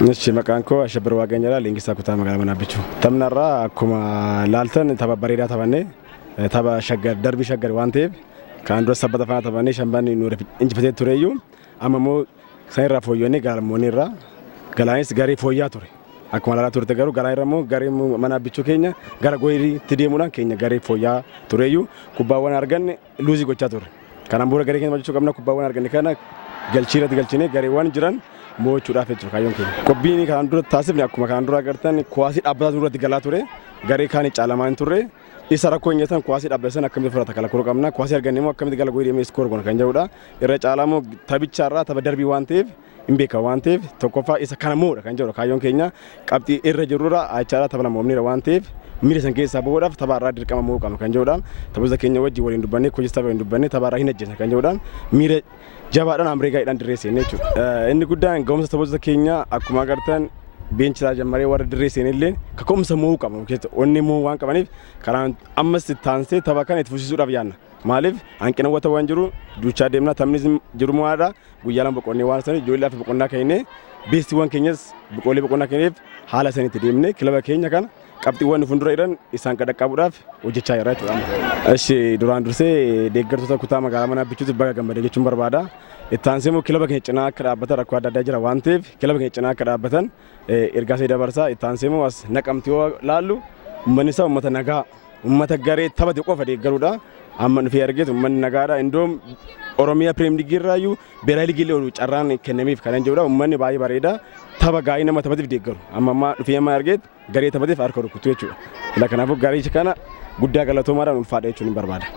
Nichi maqaan koo Ashabir Waaqayyoodha leengisaa kutaa magaalaa Manaabichuu. Taphnarraa akkuma laaltan tapha bareedaa taphannee tapha shaggar darbii shaggar waan ta'eef kan dura sabbata faana taphannee shambanni nu injifatee tureyyuu amma immoo sanirraa fooyyannee galmoonirraa galaanis garii fooyyaa ture. Akkuma laalaa turte garuu galaan irra immoo garii Manaabichuu keenya gara gooliitti deemuudhaan keenya garii fooyyaa tureyyuu kubbaawwan arganne luuzii gochaa ture. Kanaan booda garii keenya machichuu qabna kubbaawwan arganne kana galchiirratti galchinee gareewwan jiran mo'achuudhaaf jechuudha kaayyoon keenya. Qophiin kanaan dura taasifne akkuma kanaan dura agartan kuwaasii dhaabbataa duratti galaa ture garee kaan caalamaa hin turre isa rakkoo hin jettan kuwaasii dhaabbatan akkamitti fudhata kala kuruu qabna kuwaasii arganne immoo akkamitti gala goolii deemee iskoor goona kan jedhudha irra caalaa immoo taphicharraa tapha darbii waan ta'eef hin beeka waan ta'eef tokkoffaa isa kana mo'udha kan jedhudha kaayyoon keenya qabxii irra jirurra achaadhaa tapha lama mo'amneera waan ta'eef miira san keessaa bahuudhaaf taphaarraa dirqama mo'uu qabna kan jedhudha taphoota keenya wajjin waliin dubbannee hojii tapha waliin dubbannee taphaarraa hin ajjeesna kan jedhudha miira jabaadhaan amreegaadhaan dirree seenne jechuudha. Inni guddaan ga'umsa taphoota keenya akkuma agartan beenchisaa jammaree warra dirree seenillee kaka'umsa mo'uu qabna keessatti onni mo'uu waan qabaniif kanaan ammas taansee tapha kana itti fufsiisuudhaaf yaadna. Maaliif hanqina wata waan jiru duuchaa deemna taphni jiru mo'aadha guyyaa lama boqonnee waan sanii ijoollee fi boqonnaa kennee beestiiwwan keenyas boqollee boqonnaa kenneef haala saniitti deemnee kilaba keenya kana qabxiiwwan fuuldura jiran isaan qaqqabuudhaaf hojjechaa jira jechuudha. Eshi duraan dursee deeggartoota kutaa magaalaa Manaabichuutti baga gammadee jechuun barbaada. Itti aansee immoo kilaba keenya cinaa akka dhaabbatan rakkoo adda addaa jira waan ta'eef kilaba keenya cinaa akka dhaabbatan ergaa isee dabarsaa. Itti aansee immoo as Naqamtii yoo laallu uummanni isaa uummata nagaa uummata garee taphate qofa deeggaruudha. Amma dhufee argeetu uummanni nagaadha. Indoom Oromiyaa Pirimeer Liigii irraayyuu Beeraa Liigii illee carraan kennameef kan jedhudha. Uummanni baay'ee bareeda. Tapha gaa'ii nama taphateef deeggaru. Amma dhufee amma argeet garee taphateef harka rukutu jechuudha. Kanaafuu garee kana guddaa galatoomaadhaan ulfaadha jechuun hin barbaada.